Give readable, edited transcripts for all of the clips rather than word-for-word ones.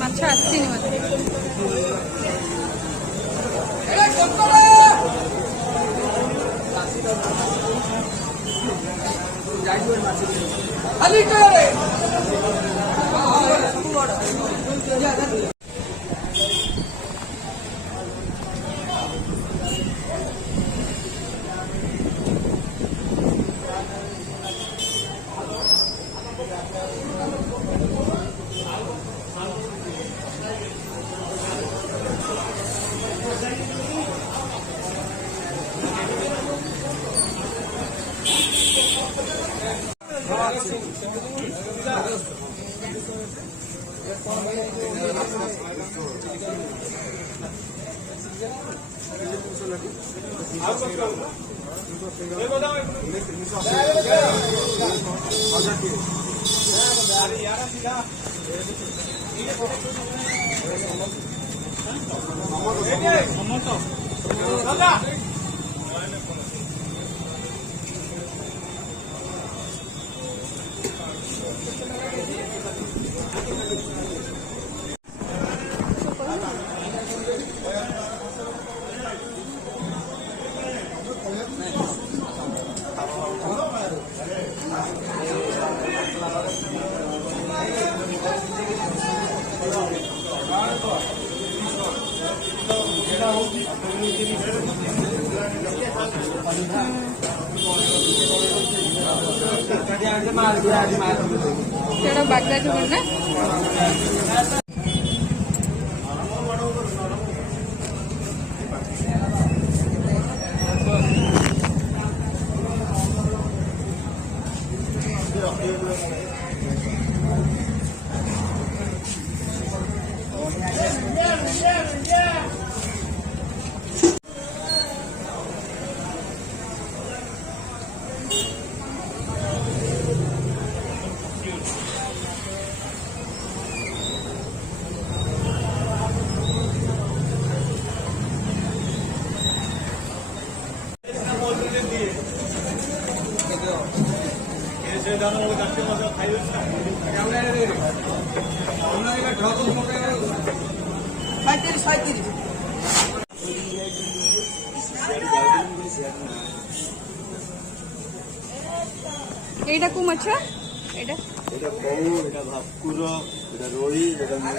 ମାଛ ଆସିନି ମତେ। बागदा ना এইটা কো মাছ এটা এটা কৌ এটা ভাকুর এটা রুই এটা মুগ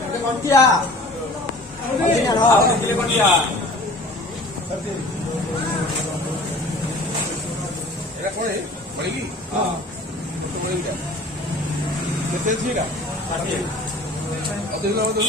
এটা কন্টিয়া কন্টিয়া না দিলে কন্টিয়া এটা কোনে বড়ি हां তো বড়ি এটা কেতে ছিরা কাটি অতই না অতই